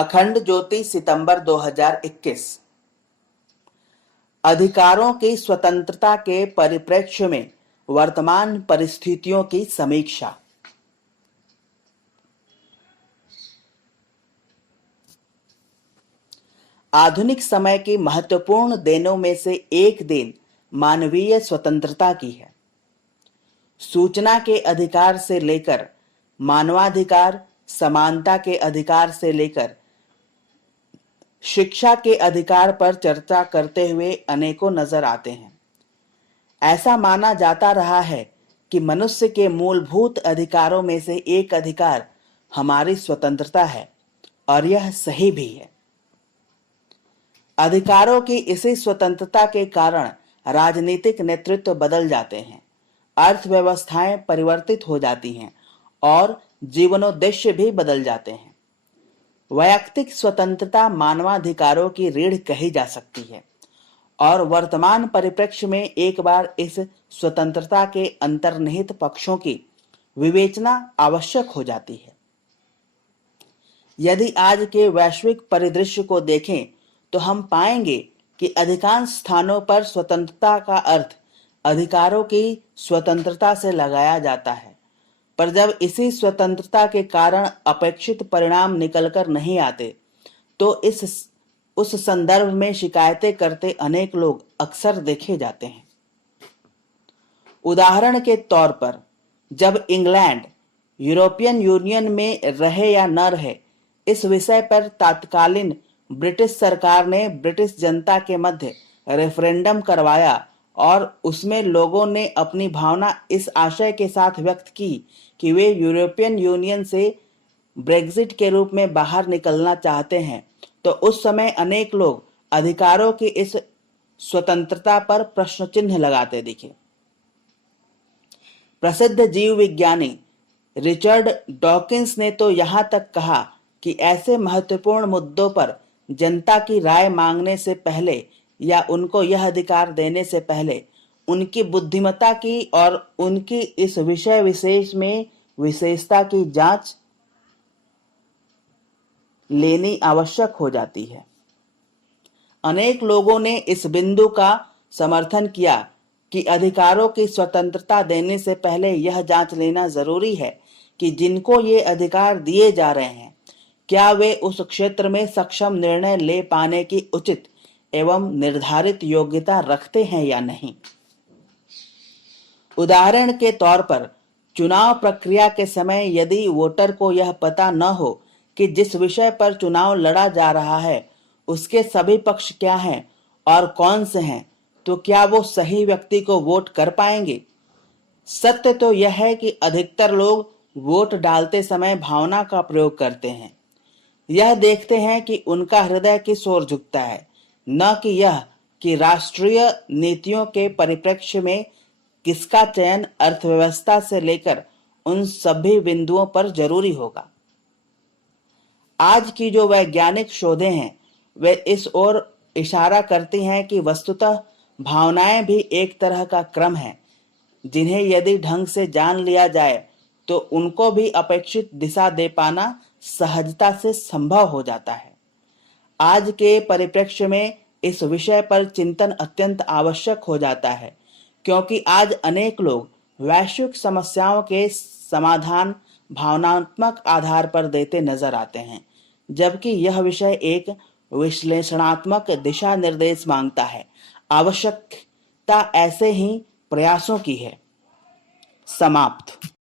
अखंड ज्योति सितंबर 2021। अधिकारों की स्वतंत्रता के परिप्रेक्ष्य में वर्तमान परिस्थितियों की समीक्षा। आधुनिक समय की महत्वपूर्ण देनों में से एक देन मानवीय स्वतंत्रता की है। सूचना के अधिकार से लेकर मानवाधिकार, समानता के अधिकार से लेकर शिक्षा के अधिकार पर चर्चा करते हुए अनेकों नजर आते हैं। ऐसा माना जाता रहा है कि मनुष्य के मूलभूत अधिकारों में से एक अधिकार हमारी स्वतंत्रता है, और यह सही भी है। अधिकारों की इसी स्वतंत्रता के कारण राजनीतिक नेतृत्व बदल जाते हैं, अर्थव्यवस्थाएं परिवर्तित हो जाती हैं और जीवनोद्देश्य भी बदल जाते हैं। वैयक्तिक स्वतंत्रता मानवाधिकारों की रीढ़ कही जा सकती है, और वर्तमान परिप्रेक्ष्य में एक बार इस स्वतंत्रता के अंतर्निहित पक्षों की विवेचना आवश्यक हो जाती है। यदि आज के वैश्विक परिदृश्य को देखें तो हम पाएंगे कि अधिकांश स्थानों पर स्वतंत्रता का अर्थ अधिकारों की स्वतंत्रता से लगाया जाता है, पर जब इसी स्वतंत्रता के कारण अपेक्षित परिणाम निकलकर नहीं आते तो उस संदर्भ में शिकायतें करते अनेक लोग अक्सर देखे जाते हैं। उदाहरण के तौर पर, जब इंग्लैंड यूरोपियन यूनियन में रहे या न रहे, इस विषय पर तत्कालीन ब्रिटिश सरकार ने ब्रिटिश जनता के मध्य रेफरेंडम करवाया और उसमें लोगों ने अपनी भावना इस आशय के साथ व्यक्त की कि वे यूरोपियन यूनियन से ब्रेग्जिट के रूप में बाहर निकलना चाहते हैं, तो उस समय अनेक लोग अधिकारों की इस स्वतंत्रता पर प्रश्न चिन्ह लगाते दिखे। प्रसिद्ध जीव विज्ञानी रिचर्ड डॉकिंस ने तो यहाँ तक कहा कि ऐसे महत्वपूर्ण मुद्दों पर जनता की राय मांगने से पहले या उनको यह अधिकार देने से पहले उनकी बुद्धिमत्ता की और उनकी इस विषय विशेष में विशेषता की जांच लेनी आवश्यक हो जाती है। अनेक लोगों ने इस बिंदु का समर्थन किया कि अधिकारों की स्वतंत्रता देने से पहले यह जांच लेना जरूरी है कि जिनको ये अधिकार दिए जा रहे हैं, क्या वे उस क्षेत्र में सक्षम निर्णय ले पाने की उचित एवं निर्धारित योग्यता रखते हैं या नहीं। उदाहरण के तौर पर, चुनाव प्रक्रिया के समय यदि वोटर को यह पता न हो कि जिस विषय पर चुनाव लड़ा जा रहा है उसके सभी पक्ष क्या हैं और कौन से हैं, तो क्या वो सही व्यक्ति को वोट कर पाएंगे। सत्य तो यह है कि अधिकतर लोग वोट डालते समय भावना का प्रयोग करते हैं। यह देखते हैं कि उनका हृदय किस ओर झुकता है, न कि यह कि राष्ट्रीय नीतियों के परिप्रेक्ष्य में किसका चयन अर्थव्यवस्था से लेकर उन सभी बिंदुओं पर जरूरी होगा। आज की जो वैज्ञानिक शोधें हैं वे इस ओर इशारा करती हैं कि वस्तुतः भावनाएं भी एक तरह का क्रम है, जिन्हें यदि ढंग से जान लिया जाए तो उनको भी अपेक्षित दिशा दे पाना सहजता से संभव हो जाता है। आज के परिप्रेक्ष्य में इस विषय पर चिंतन अत्यंत आवश्यक हो जाता है, क्योंकि आज अनेक लोग वैश्विक समस्याओं के समाधान भावनात्मक आधार पर देते नजर आते हैं, जबकि यह विषय एक विश्लेषणात्मक दिशा निर्देश मांगता है। आवश्यकता ऐसे ही प्रयासों की है। समाप्त।